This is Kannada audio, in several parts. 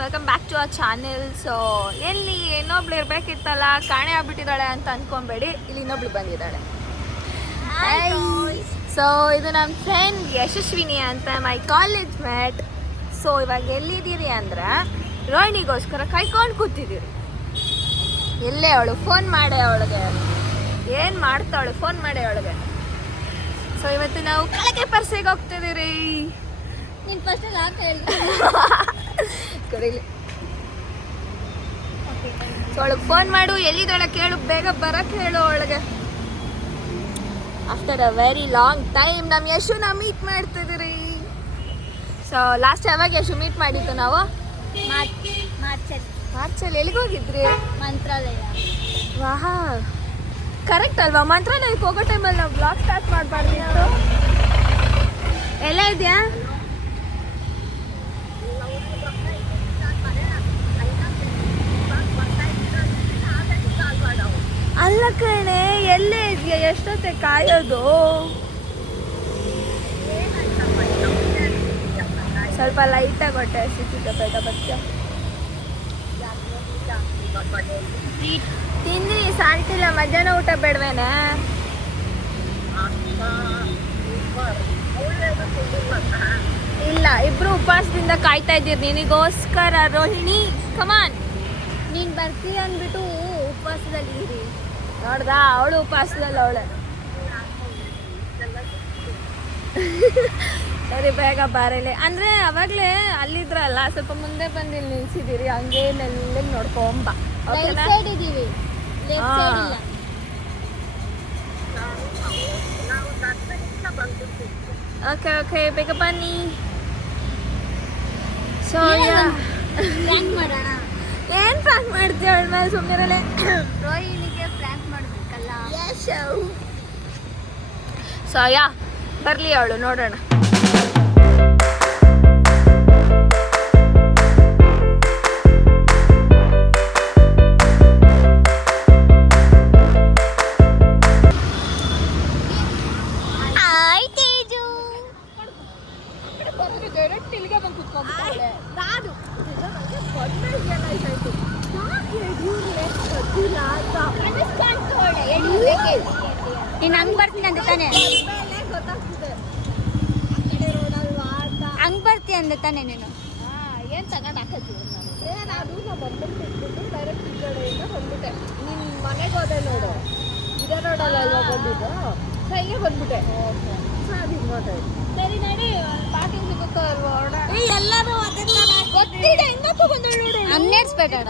Welcome back to our channel. So ಎಲ್ಲಿ ಇನ್ನೊಬ್ಳು ಇರಬೇಕಿತ್ತಲ್ಲ, ಕಾಣೆ ಆಗ್ಬಿಟ್ಟಿದ್ದಾಳೆ ಅಂತ ಅಂದ್ಕೊಬೇಡಿ, ಇಲ್ಲಿ ಇನ್ನೊಬ್ಳು ಬಂದಿದ್ದಾಳೆ. ಸೊ ಇದು ನಮ್ಮ ಫ್ರೆಂಡ್ ಯಶಸ್ವಿನಿ ಅಂತ, ಮೈ ಕಾಲೇಜ್ ಮೇಟ್. ಸೊ ಇವಾಗ ಎಲ್ಲಿದ್ದೀರಿ ಅಂದ್ರೆ ರೋಹಿಣಿಗೋಸ್ಕರ ಕಾಯ್ಕೊಂಡು ಕೂತಿದ್ದೀರಿ. ಎಲ್ಲೇ ಅವಳು, ಫೋನ್ ಮಾಡೆ ಅವಳಿಗೆ, ಏನು ಮಾಡ್ತಾವಳು, ಫೋನ್ ಮಾಡೆ ಅವಳಿಗೆ. ಸೊ ಇವತ್ತು ನಾವು ಕಳಕೆ ಪರ್ಸೆಗೆ ಹೋಗ್ತಿದ್ದೀರಿ. ನೀನು ಫಸ್ಟ್ ಯಾಕೆ ಹೇಳಿ ಕರೀಲಿ. ಸೊ ಅವಳಿಗೆ ಫೋನ್ ಮಾಡು, ಎಲ್ಲಿದ್ದಾಳೆ ಕೇಳು, ಬೇಗ ಬರಕ್ಕೆ ಹೇಳು ಅವಳಿಗೆ. After a very long time ನಮ್ಮ ಯಶುನ ಮೀಟ್ ಮಾಡ್ತಿದ್ದೀರಿ. ಸೊ ಲಾಸ್ಟ್ ಯಾವಾಗ ಯಶು ಮೀಟ್ ಮಾಡಿದ್ದು ನಾವು? ಮಾರ್ಚಲ್ಲಿ. ಎಲ್ಲಿಗೆ ಹೋಗಿದ್ರಿ? ಮಂತ್ರಾಲಯ. ವಾಹ, ಕರೆಕ್ಟ್ ಅಲ್ವಾ? ಮಂತ್ರಾಲಯಕ್ಕೆ ಹೋಗೋ ಟೈಮಲ್ಲಿ ನಾವು ಬ್ಲಾಗ್ ಸ್ಟಾರ್ಟ್ ಮಾಡಬಾರ್ದಿತ್ತು. ಎಲ್ಲ ಇದೆಯಾ? ಅಲ್ಲ ಕಣೆ, ಎಲ್ಲೇ ಇದೆಯಾ? ಎಷ್ಟೊತ್ತೆ ಕಾಯೋದು? ಸ್ವಲ್ಪ ಲೈಟಾಗಿ ಹೊಟ್ಟೆ ಹಸಿತಿದ್ದೆ, ಬೇಗ ಬಚ್ಚ ತಿಂದ್ರಿ, ಸಾಲ್ಟಿಲ್ಲ. ಮಧ್ಯಾಹ್ನ ಊಟ ಬೇಡವೇನೆ? ಇಲ್ಲ, ಇಬ್ರು ಉಪವಾಸದಿಂದ ಕಾಯ್ತಾ ಇದ್ದೀರಿ ನಿನಗೋಸ್ಕರ. ರೋಹಿಣಿ ಕಮಾನ್, ನೀನು ಬರ್ತೀಯ ಅಂದ್ಬಿಟ್ಟು ಉಪವಾಸದಲ್ಲಿ ಇರಿ. ನೋಡ್ದಾ, ಅವಳು ಉಪವಾಸದಲ್ಲಿ ಅವಳೆ. ಸರಿ, ಬೇಗ ಬಾರಲೆ. ಅಂದರೆ ಅವಾಗಲೇ ಅಲ್ಲಿದ್ರಲ್ಲ, ಸ್ವಲ್ಪ ಮುಂದೆ ಬಂದು ಇಲ್ಲಿ ನಿಲ್ಸಿದ್ದೀರಿ, ಹಂಗೆ ನೆಲ್ಲಿಗೆ ನೋಡ್ಕೊಂಬ. ರೈಟ್ ಸೈಡ್ ಇದೀವಿ, ಲೆಫ್ಟ್ ಸೈಡ್ ಇಲ್ಲ. ಓಕೆ ಓಕೆ, ಬೇಗ ಬನ್ನಿ. ಸೊ ಪ್ರ್ಯಾಂಕ್ ಮಾಡೋಣ. ಏನು ಪ್ರ್ಯಾಂಕ್ ಮಾಡ್ತೀವಿ ಅವಳ ಮೇಲೆ? ಸುಮ್ಮನಿರಲೆ. ರೋಹಿಣಿಗೆ ಪ್ರ್ಯಾಂಕ್ ಮಾಡಬೇಕಲ್ಲ. ಸೊ ಯಾ, ಬರಲಿ ಅವಳು, ನೋಡೋಣ. ನೀನು ಹಂಗೆ ಬರ್ತೀನಿ ಅಂದ ತಾನೆ? ಹಂಗೆ ಬರ್ತೀಯ ಅಂದ ತಾನೆ ನೀನು? ಏನು ತಗೊಂಡು ಹಾಕತ್ತೀವಿ ನಾನು ಬಂದ್ಬಿಟ್ಟು ಡೈರೆಕ್ಟ್ ಈ ಕಡೆಯಿಂದ ಬಂದ್ಬಿಟ್ಟೆ. ನಿನ್ನ ಮನೆಗೆ ಹೋದೆ ನೋಡು, ಇದೇ ರೋಡಲ್ಲ ಅಲ್ವಾ ಬಂದಿದ್ದು? ಸೊ ಹಿಂಗೆ ಬಂದ್ಬಿಟ್ಟೆ. ಸರಿ ನಡಿ, ಪಾರ್ಕಿಂಗ್ ಸಿಗುತ್ತೋ ಅಲ್ವಾ? ಎಲ್ಲರೂ ಗೊತ್ತಿದೆ, ಇನ್ನೊಬ್ಬ ಬಂದಳು ನೋಡು. ಅನ್ಎಕ್ಸ್ಪೆಕ್ಟೆಡ್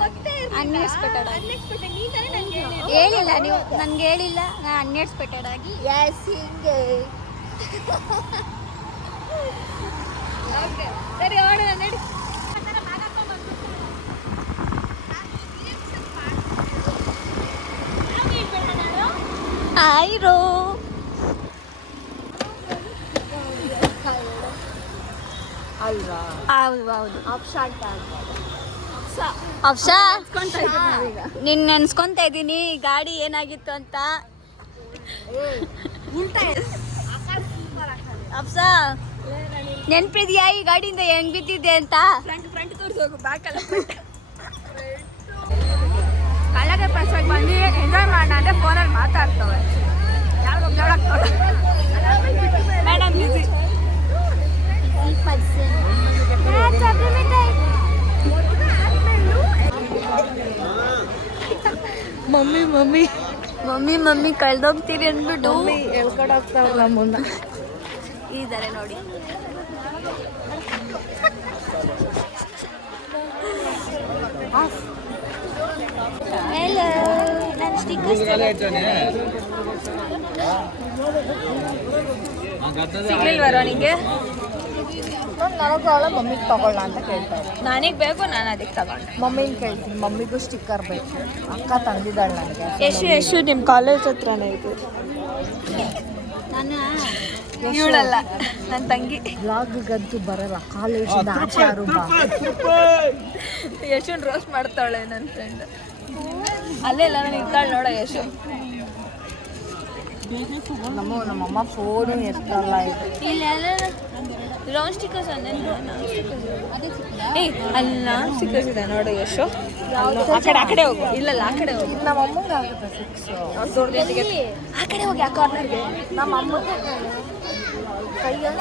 ಹೇಳಿಲ್ಲ ನೀವು, ನನ್ಗೆ ಹೇಳಿಲ್ಲ. ನಾನು ಅನ್ಎಕ್ಸ್ಪೆಕ್ಟೆಡ್ ಆಗಿ ಎಸ್, ಹಿಂಗೆ. ಓಕೆ ಸರಿ, ಓಡೋಣ ನಡಿ. ಆಯ್ರೋ ಅಲ್ವಾ? ಹೌದು. ಅಪ್ಷಾ ಅಂತ ಅಪ್ಷಾ, ನಿನ್ನ ನೆನ್ಸ್ಕೊಂತ ಇದ್ದೀನಿ ಗಾಡಿ ಏನಾಗಿತ್ತು ಅಂತ. ಅಪ್ಸಾ, ನೆನ್ಪಿದ್ಯಾ ಈ ಗಾಡಿಯಿಂದ ಹೆಂಗ್ ಬಿದ್ದಿದ್ದೆ ಅಂತ? ಫ್ರಂಟ್ ತೋರಿಸೋಗು, ಬ್ಯಾಕಲ್ಲ. ಕಳೆಗೆ ಪ್ರಸಾದ್ ಬಂದು ಎಂಜಾಯ್ ಮಾಡೋಣ ಅಂದರೆ ಫೋನಲ್ಲಿ ಮಾತಾಡ್ತವೆ. ಯಾವಾಗ ಮೇಡಮ್ ಬಿಸಿ. ಮಮ್ಮಿ ಕಳ್ದೋಗ್ತೀರಿ ಅಂದ್ಬಿಟ್ಟು ಎಳ್ಕೊಂಡು ಹೋಗ್ತಾವಲ್ಲ ಮುಂದೆ ಇದ್ದಾರೆ ನೋಡಿ. ನನ್ನ ಸ್ಟಿಕ್ಕರ್ ಸಿಗ್ಲಿಲ್ವರ ನಿಂಗೆ? ನನಗೆ ಅವಳ ಮಮ್ಮಿಗೆ ತಗೊಳ್ಳ ಅಂತ ಕೇಳ್ತಾರೆ. ನನಗೆ ಬೇಕು, ನಾನು ಅದಕ್ಕೆ ತಗೊಂಡೆ. ಮಮ್ಮಿನ ಕೇಳ್ತೀನಿ, ಮಮ್ಮಿಗೂ ಸ್ಟಿಕ್ಕರ್ ಬೇಕು. ಅಕ್ಕ ತಂದಿದ್ದಾಳೆ ನನಗೆ. ಯಶು ನಿಮ್ಮ ಕಾಲೇಜ್ ಹತ್ರನೇ ಇದೆ. ನಾನು ಇವಳಲ್ಲ, ನನ್ನ ತಂಗಿ. ಬ್ಲಾಗ್ಗಂತೂ ಬರಲ್ಲ, ಕಾಲೇಜಿಂದ ಆಚೆ ಯಾರು ಬಾ. ಯಶುನ್ ರೋಸ್ಟ್ ಮಾಡ್ತಾಳೆ ನನ್ನ ಫ್ರೆಂಡ್. ಅಲ್ಲೇ ಇಲ್ಲ, ನಾನು ಇರ್ತಾಳೆ ನೋಡ ಯಶು. ನಮ್ಮಮ್ಮ ಫೋನು ಎಷ್ಟಲ್ಲ ಇದು. ಇಲ್ಲೆಲ್ಲ ರೌಂಡ್ ಸ್ಟಿಕ್ಕರ್ಸ್ ಏಯ್ ಅಲ್ಲಿ ನಾನ್ ಸ್ಟಿಕ್ಕರ್ಸ್ ಇದೆ ನೋಡು ಯಶು ಆ ಕಡೆ ಹೋಗು ಇಲ್ಲಲ್ಲ ಆ ಕಡೆ ಹೋಗು ನಮ್ಮ ಅಮ್ಮಂಗೆ ಆಗುತ್ತೆ ಫಿಕ್ಸ್. ಆ ಕಡೆ ಹೋಗಿ ಆ ಕಾರ್ನರ್ಗೆ ನಮ್ಮ ಅಮ್ಮಂಗೆ 5 years.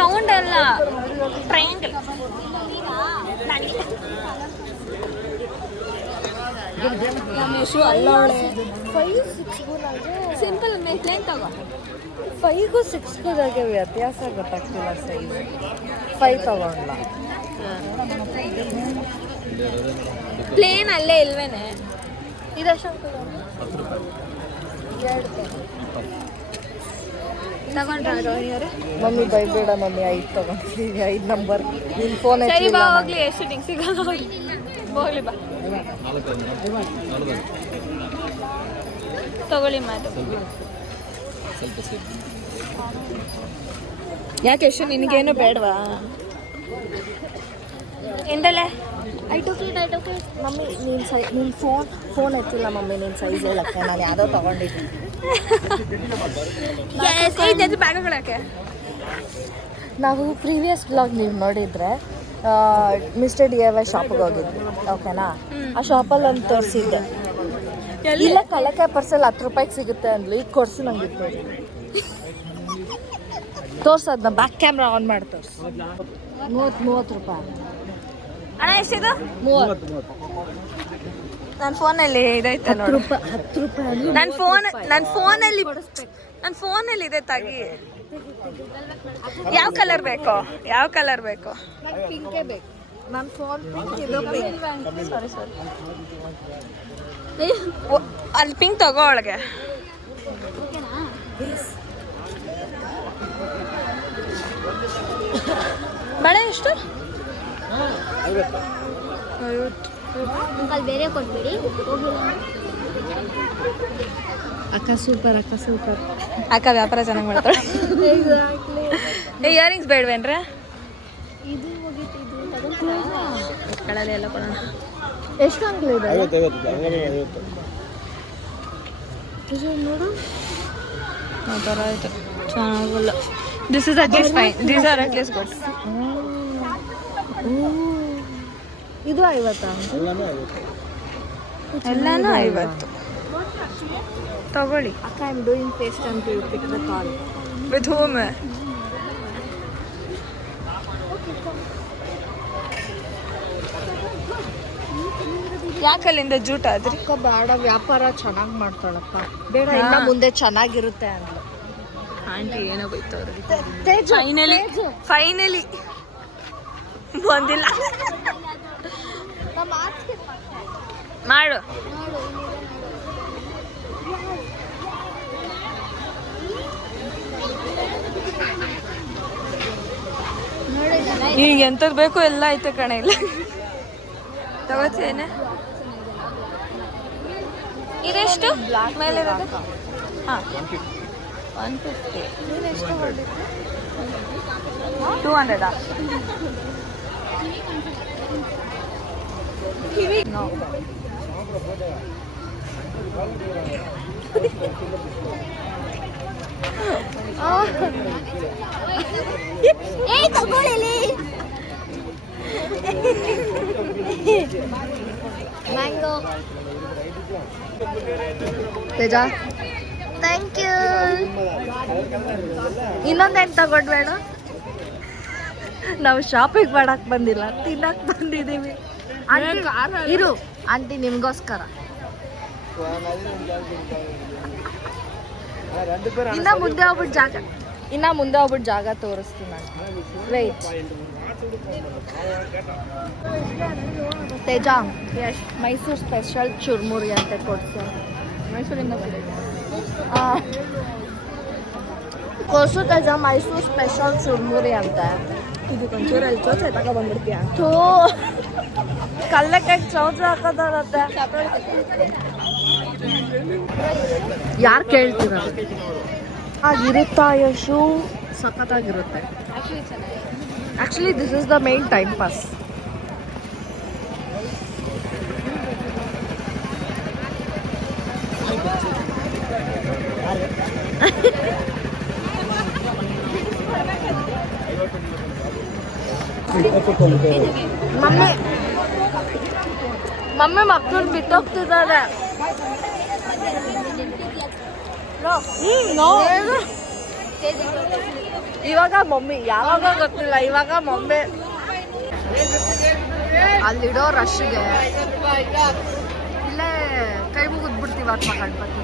ರೌಂಡ್ ಅಲ್ಲ ಟ್ರಯಾಂಗಲ್ ನಮ್ಮ ಯಶು ಅಲ್ಲೋಳೆ 5-6ಗೂ ನನಗೆ ಸಿಂಪಲ್ ಪ್ಲೇನ್ ತಗೋ 5ಗೂ 6ಗೂ ನನಗೆ ವ್ಯತ್ಯಾಸ ಗೊತ್ತಾಗ್ತಿಲ್ಲ ಸೈಜ್. 5 ತಗೊಂಡ್ಲ. ಪ್ಲೇನ್ ಅಲ್ಲೇ ಇಲ್ವೇನೆ ಇದೆಷ್ಟು ತಗೊಂಡ್ರ ರೋಹಿಣಿಯವ್ರೆ ಮಮ್ಮಿ ಬೈಬೇಡ ಮಮ್ಮಿ 5 ತಗೊಂಡಿದ್ದೀವಿ. 5 ನಂಬರ್ ನಿನ್ನ ಫೋನ್ ಸರಿ ಬಾ ಹೋಗ್ಲಿ ಎಷ್ಟು ನಿಂಗೆ ಸಿಗಲ್ಲ ಹೋಗ್ಲಿ ಬಾ ತಗೊಳ್ಳಿ ಮಾತು ಯಾಕೆ ಎಷ್ಟು ನಿನಗೇನು ಬೇಡವಾ ಎಂದಲ್ಲೇ ಮಮ್ಮಿ ನಿನ್ನ ಫೋನ್ ಎತ್ತಿಲ್ಲ ಮಮ್ಮಿ ನಿನ್ನ ಸೈಜ್ ಹೇಳಕ್ಕೆ. ನಾನು ಯಾವುದೋ ತಗೊಂಡಿದ್ದೀನಿ. ಬ್ಯಾಗ್ಗಳಕ್ಕೆ ನಾವು ಪ್ರೀವಿಯಸ್ ಬ್ಲಾಗ್ ನೀವು ನೋಡಿದರೆ ಮಿಸ್ಟರ್ DIY ಶಾಪಿಗೆ ಹೋಗಿದ್ವಿ, ಓಕೆನಾ? ಆ ಶಾಪಲ್ಲಿ ಒಂದು ತೋರಿಸಿದ್ದೆ. ಇಲ್ಲ ಕಳಕಾಯಿ ಪರ್ಸಲ್ 10 ರೂಪಾಯಿಗೆ ಸಿಗುತ್ತೆ ಅಂದ್ಲು. ಈಗ ಕೊಡ್ಸು ನಂಗೆ ನೋಡಿ ತೋರ್ಸೋದನ್ನ ಬ್ಯಾಕ್ ಕ್ಯಾಮ್ರಾ ಆನ್ ಮಾಡಿ ತೋರಿಸು. 30 ರೂಪಾಯಿ. ಅಣ್ಣ ಎಷ್ಟಿದು 30. ನನ್ನ ಫೋನಲ್ಲಿ ಇದೈತೆ 10 ರೂಪಾಯಿ ಅಂದ್ರೆ ನನ್ನ ಫೋನಲ್ಲಿ ಇದೆ ತಾಗಿ ಯಾವ ಕಲರ್ ಬೇಕು ನಂಗೆ ಪಿಂಕೇ ಬೇಕು. ನನ್ನ ಫೋನ್ ಪಿಂಕ್, ಇದು ಪಿಂಕ್. ಸಾರಿ ಅಲ್ಲಿ ಪಿಂಕ್ ತಗೋ ಒಳಗೆ ಬಳೆ ಎಷ್ಟು ಬೇರೆ ಕೊಟ್ಬಿಡಿ. ಅಕ್ಕ ಸೂಪರ್ ಅಕ್ಕ ವ್ಯಾಪಾರ ಚೆನ್ನಾಗಿ ಮಾಡ್ತಾಳೆ. ಇಯರಿಂಗ್ಸ್ ಬೇಡವೇನ್ರ ಕಳಲೆ ಎಲ್ಲ ಕೊಡೋಣ. ಎಷ್ಟು ಅಂಕಲ್ ಇದೆ ನೋಡು. ಆ ಥರ ಆಯಿತು ಚೆನ್ನಾಗಲ್ಲ. This is at least fine, these are at least good. ಇದು 50 ಎಲ್ಲಾನು 50 ತಗೊಳ್ಳಿ. ಅಕ್ಕ I am doing FaceTime to pick the call with home ಯಾಕಲ್ಲಿಂದ ಜೂಟ್ ಆದ್ರಿ ಅಕ್ಕ ಬೇಡ, ವ್ಯಾಪಾರ ಚೆನ್ನಾಗಿ ಮಾಡ್ತಾಳಕ್ಕ. ಬೇಡ, ಇನ್ನ ಮುಂದೆ ಚೆನ್ನಾಗಿರುತ್ತೆ ಅಂತ. ಆಂಟಿ ಏನೋ ಬೈತವ್ರೆ. ಫೈನಲಿ ಬಂದಿಲ್ಲ ಮಾಡು. ಈಗ ಎಂಥದ್ದು ಬೇಕು ಎಲ್ಲ ಐತೆ ಕಣೆ. ಇಲ್ಲ ತಗೋತೇನೆ. ಇದೆಷ್ಟು ಮೇಲೆ ಇರೋದು? ಹಾಂ 150. ನೀನೆಷ್ಟು ಹೊರಡಿತ್ತು? 200 no. Mango. Teja thank you. ಇನ್ನೊಂದೇನು ತಗೊಂಡ್ಬೇಡ. ನಾವು ಶಾಪಿಂಗ್ ಮಾಡಕ್ ಬಂದಿಲ್ಲ, ತಿನ್ನಕ್ ಬಂದಿದ್ದೀವಿ. ಇರು ಆಂಟಿ, ನಿಮ್ಗೋಸ್ಕರ. ಇನ್ನ ಮುಂದೆ ಹೋಗ್ಬಿಟ್ಟು ಜಾಗ ತೋರಿಸ್ತೀನಿ ನಾನು. ವೇಟ್ ತೇಜ, ಮೈಸೂರು ಸ್ಪೆಷಲ್ ಚುರ್ಮುರಿ ಅಂತ ಕೊಡ್ತೀನಿ. ಮೈಸೂರಿಂದ ಬಂದಿದ್ದೆ. ಕೊಡ್ಸು ತೇಜ, ಮೈಸೂರು ಸ್ಪೆಷಲ್ ಚುರ್ಮುರಿ ಅಂತ. ಇದಕ್ಕೊಂಚೂರು ಅಲ್ಲಿ ಚೋಚೆ ತಗೊಬಂದ್ಬಿಡ್ತೀಯ. ಥೂ, ಕಲ್ಲಕ್ಕೆ ಚೌಚ ಹಾಕೋದಾರತ್ತೆ. ಯಾರು ಕೇಳ್ತೀರ? ಆಗಿರುತ್ತಾ ಯಶು? ಸಖತ್ತಾಗಿರುತ್ತೆ. Actually this is the main time pass. Mummy mummy ಮಕ್ಕಳನ್ನ ಬಿಟ್ಟೋಗ್ತಿದ್ದಾರೆ. ಇವಾಗ ಮಮ್ಮಿ ಯಾವಾಗ ಗೊತ್ತಿಲ್ಲ, ಇವಾಗ ಮಮ್ಮಿ ಅಲ್ಲಿಡೋ ರಶ್ಗೆ ಇಲ್ಲೇ ಕೈ ಮುಗಿದ್ಬಿಡ್ತೀವಿ ಆತ್ಮ ಗಣಪತಿ.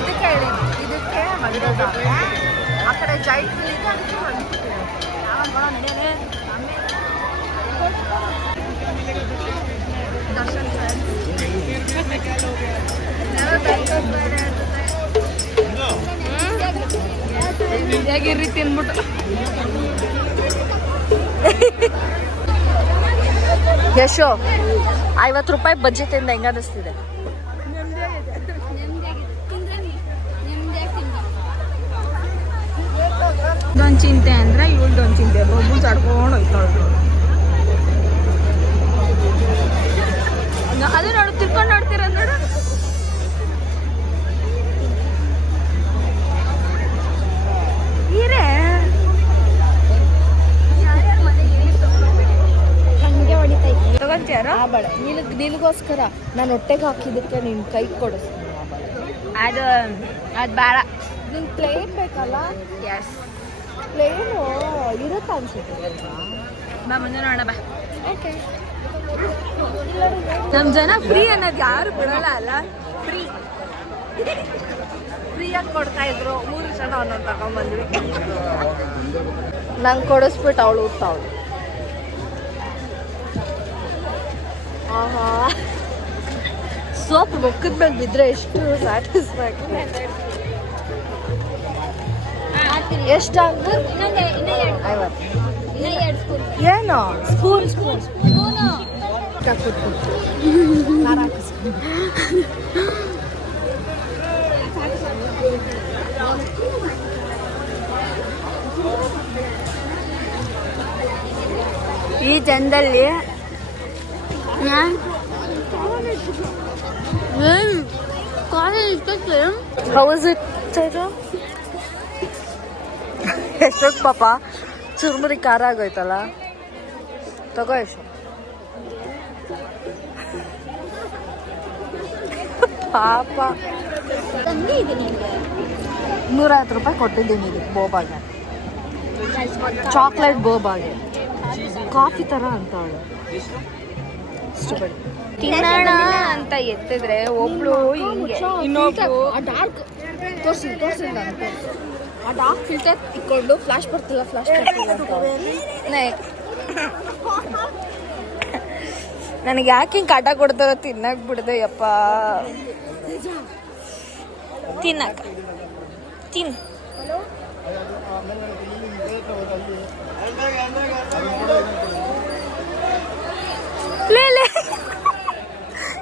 ಇದಕ್ಕೆ ಹೇಳಿದ್ದು, ಇದಕ್ಕೆ ಮದುವೆ ಆ ಕಡೆ ಜೈಟ್ ಇದೆ. ದರ್ಶನ್ ಹೇಗಿರ್ರಿ ತಿನ್ಬಿಟ್ಟು ಯಶೋ 50 ರೂಪಾಯಿ ಬಜ್ಜಿ ತಿಂದ ಹೆಂಗ ಅನಿಸ್ತಿದೆ? ಇದೊಂದು ಚಿಂತೆ ಅಂದ್ರೆ ಇವಳ್ದೊಂದು ಚಿಂತೆ, ಬೊಬ್ಬು ಚಡ್ಕೊಂಡು ಹೋಯ್ತಾಳು. ಅದು ನೋಡು, ತಿರ್ಕೊಂಡು ನೋಡ್ತಿರೋದು ನೋಡು. ಹೀರೆ ತಗೊಂತೀಯಾರ? ನಿನಗೋಸ್ಕರ ನಾನು ಹೊಟ್ಟೆಗೆ ಹಾಕಿದ್ದಕ್ಕೆ ನಿನ್ ಕೈ ಕೊಡಿಸ್ತೀನಿ. ಅದು ಬೇಡ. ನಿನ್ ಪ್ಲೇನ್ ಬೇಕಲ್ಲ? ಎಸ್, ಪ್ಲೇನು ಇರುತ್ತೆ ಅನ್ಸುತ್ತೆ. ಬಾ ಮುಂದೆ ನೋಡ ಬಾ. ಓಕೆ. ನಮ್ಮ ಜನ ಫ್ರೀ ಅನ್ನೋದು ಯಾರು ಬಿಡಲ್ಲ ಅಲ್ಲ. ಫ್ರೀಯಾಗಿ ಕೊಡ್ತಾ ಇದ್ರು. 3 ಜನ ಒಂದೊಂದು ತಗೊಂಡ್ಬಂದ್ವಿ. ನಂಗೆ ಕೊಡಿಸ್ಬಿಟ್ಟು ಅವಳು ಊದ್ತಾವಳು. ಆಹಾ, ಸೋಪ್ ಮುಖದ ಮೇಲೆ ಬಿದ್ದರೆ ಎಷ್ಟು ಸ್ಯಾಟಿಸ್ಫ್ಯಾಕ್ಷನ್. ಎಷ್ಟು? 50. ಏನು ಸ್ಪೂನ್? ಈ ಜನದಲ್ಲಿ How is it, Teja? ಯಶೋಕ್ ಪಾಪ ಚುರುಮುರಿ ಖಾರ ಆಗೋಯ್ತಲ್ಲ. ತಗೋ ಯಶೋ. ಪಾಪ 150 ರೂಪಾಯಿ ಕೊಟ್ಟಿದ್ದೀನಿ ಇದಕ್ಕೆ, ಬೋಬಾಗೆ. ಚಾಕ್ಲೇಟ್ ಬೋಬಾಗೆ ಕಾಫಿ ಥರ ಅಂತ ಅವಳು. ತಿನ್ನೋಣ ಅಂತ ಎತ್ತಿದ್ರೆ ಒಬ್ಳು ಹಿಂಗೆ, ಇನ್ನೊಬ್ಳು ಡಾರ್ಕ್ ತೋರಿಸಿಲ್ಲ ಅಂತ. ಆ ಡಾರ್ಕ್ ಫಿಲ್ಟರ್ ಇಟ್ಕೊಂಡು ಫ್ಲಾಶ್ ಬರ್ತಿಲ್ಲ ನನಗೆ ಯಾಕೆ ಹಿಂಗೆ ಕಾಟ ಕೊಡ್ತಾರ? ತಿನ್ನಕ್ ಬಿಡ್ದೆ ಯಪ್ಪ. ತಿನ್ನಕ್ ತಿನ್.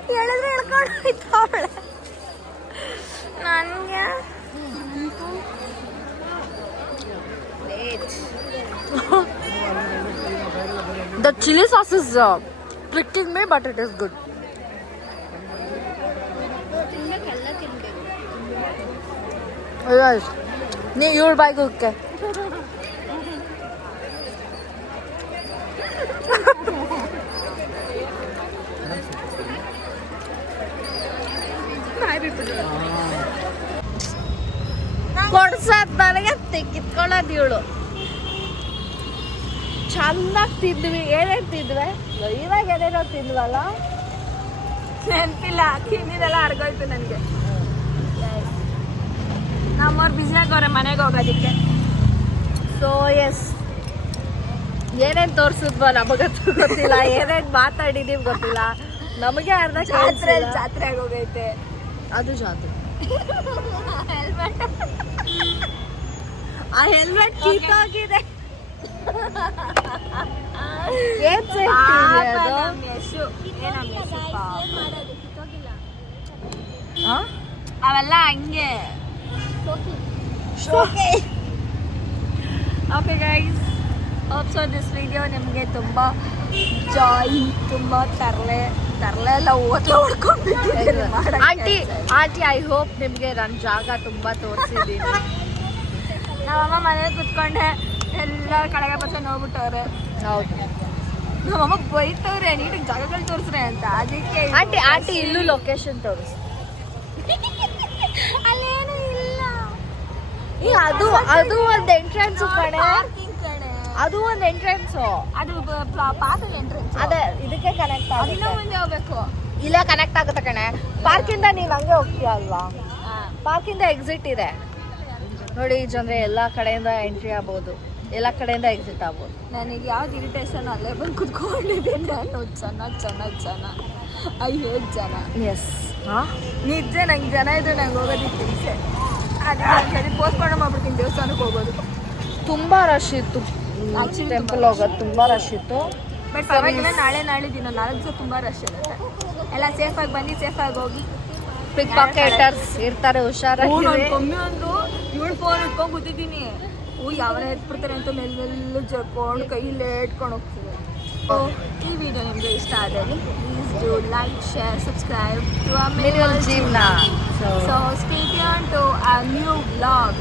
ಹೇಳಿದ್ರೆ ಹೇಳ್ಕೊಂಡು ಹೋಯ್ತಾವಳೆ ನನಗೆ. The chili sauce is pricking me, but it is good. Yes. Nee, you'll buy good. ಕೊಡ್ಸದ್ ನನಗೆ ಕಿತ್ಕೊಳ್ಳೋದು ಇವಳು. ಚೆನ್ನಾಗಿ ತಿಂದ್ವಿ. ಏನೇನು ತಿಂದ್ವಿ? ಇವಾಗ ಏನೇನೋ ತಿಂದ್ವಲ್ಲ, ನೆನಪಿಲ್ಲ. ತಿಂದಿದ್ದೆಲ್ಲ ಅರ್ಗೋಯ್ತು ನನಗೆ. ನಮ್ಮವ್ರು ಬಿಸ್ನೆಸ್ ಅವ್ರೆ ಮನೆಗೆ ಹೋಗೋದಿಕ್ಕೆ. ಸೊ ಎಸ್, ಏನೇನು ತೋರಿಸಿದ್ವೋ ನಮಗಂತೂ ಗೊತ್ತಿಲ್ಲ, ಏನೇನು ಮಾತಾಡಿದೀವಿ ಗೊತ್ತಿಲ್ಲ. ನಮಗೆ ಅರ್ಧ ಜಾತ್ರೆ ಆಗೋಗೈತೆ. ಅದು ಜಾತ್ರೆ. ಆ ಹೆಲ್ಮೆಟ್ ಕಿತ್ತೋಗಿದೆ. ಏನ್ ಅವೆಲ್ಲ ಹಂಗೆ. Okay guys, hope so this video ನಿಮಗೆ ತುಂಬ ಜಾಯ್, ತುಂಬ ತರಲೆ ತರಲೇ ಎಲ್ಲ ಓದ್ಲ ಹೊಡ್ಕೊಂಡ್ಬಿಟ್ಟಿದ್ದೀನಿ ಆಂಟಿ ಆಂಟಿ ಐ ಹೋಪ್ ನಿಮಗೆ ನನ್ನ ಜಾಗ ತುಂಬ ತೋರಿಸಿದ್ದೀನಿ. ನಮ್ಮಮ್ಮ ಮನೇಲಿ ಕುತ್ಕೊಂಡೆ ಎಲ್ಲ ಕಡೆಗೆ ಬರ್ತಾ ನೋಡ್ಬಿಟ್ಟವ್ರೆ. ಹೌದು ನಮ್ಮಮ್ಮ ಬೈತವ್ರೆ ನೀಟಾಗಿ ಜಾಗಗಳು ತೋರಿಸ್ರೆ ಅಂತ. ಅದಕ್ಕೆ ಆಂಟಿ ಆಂಟಿ ಇಲ್ಲೂ ಲೊಕೇಶನ್ ತೋರಿಸಿ. ಅಲ್ಲೇನು ಇಲ್ಲ. ಅದು ಅದು ಒಂದು ಎಂಟ್ರೆನ್ಸ್ ಕಣೆ, ಪಾರ್ಕಿಂಗ್ ಕಡೆ. ಅದು ಒಂದು ಎಂಟ್ರೆನ್ಸ್. ಅದು ಪಾರ್ಕಿಂಗ್ ಎಂಟ್ರೆನ್ಸ್. ಅದೇ ಇದಕ್ಕೆ ಕನೆಕ್ಟ್ ಅದಿನ್ನ ಆಗುತ್ತೆ. ಮುಂದೆ ಹೋಗ್ಬೇಕು. ಇಲ್ಲ ಕನೆಕ್ಟ್ ಆಗುತ್ತೆ ಕಣೆ. ಪಾರ್ಕಿಂದ ನೀನು ಹಂಗೆ ಹೋಗ್ತೀಯ ಅಲ್ವಾ? ಪಾರ್ಕಿಂದ ಎಕ್ಸಿಟ್ ಇದೆ ನೋಡಿ ಜನರೇ. ಎಲ್ಲ ಕಡೆಯಿಂದ ಎಂಟ್ರಿ ಆಗ್ಬೋದು, ಎಲ್ಲ ಕಡೆಯಿಂದ ಎಕ್ಸಿಟ್ ಆಗ್ಬೋದು. ನನಗೆ ಯಾವ್ದು ಇರಿಟೇಷನ್ ಅಲ್ಲೇ ಬಂದು ಕುತ್ಕೊಂಡಿದ್ದೀನಿ ನಾನು. ಜನ ಐ ಹೇಟ್ ಜನ. ಎಸ್ ಹಾಂ ನಿಜ ನಂಗೆ ಜನ ಇದ್ರೆ ನಂಗೆ ಹೋಗೋದಿಕ್ಕೆ ಹಿಂಸೆ. ಅದಕ್ಕೆ ಪೋಸ್ಟ್ ಮಾಡೋ ಮಾಡ್ಬಿಡ್ತೀನಿ ದೇವಸ್ಥಾನಕ್ಕೆ ಹೋಗೋದು. ತುಂಬ ರಶ್ ಇತ್ತು. Actually ಟೆಂಪಲ್ ತುಂಬಾ ಹೋಗೋದು ತುಂಬ ರಶ್ ಇತ್ತು. ಬಟ್ ಪರವಾಗಿಲ್ಲ, ನಾಳೆ ದಿನ 4 ದಿವಸ ತುಂಬ ರಶ್ ಇರುತ್ತೆ. ಎಲ್ಲ ಸೇಫಾಗಿ ಬನ್ನಿ, ಸೇಫಾಗಿ ಹೋಗಿ. ಪಿಕ್ ಪಾಕೆಟರ್ಸ್ ಇರ್ತಾರೆ, ಹುಷಾರಾಗಿ. ಕಮ್ಮಿ ಅಂದ್ರು ಇವಳು ಫೋನ್ ಇಟ್ಕೊಂಡು ಕೂತಿದ್ದೀನಿ. ಯಾವನ ಎತ್ಬಿಡ್ತಾರೆ ಅಂತ ಮೆಲ್ಲ ಜರ್ಕೊಂಡು ಕೈಯಲ್ಲೇ ಇಟ್ಕೊಂಡು ಹೋಗ್ತೀವಿ. ಈ ವಿಡಿಯೋ ನಿಮಗೆ ಇಷ್ಟ ಆದಲ್ಲಿ please do like, share, subscribe to minimal Jeevana. So stay tune to a new vlog.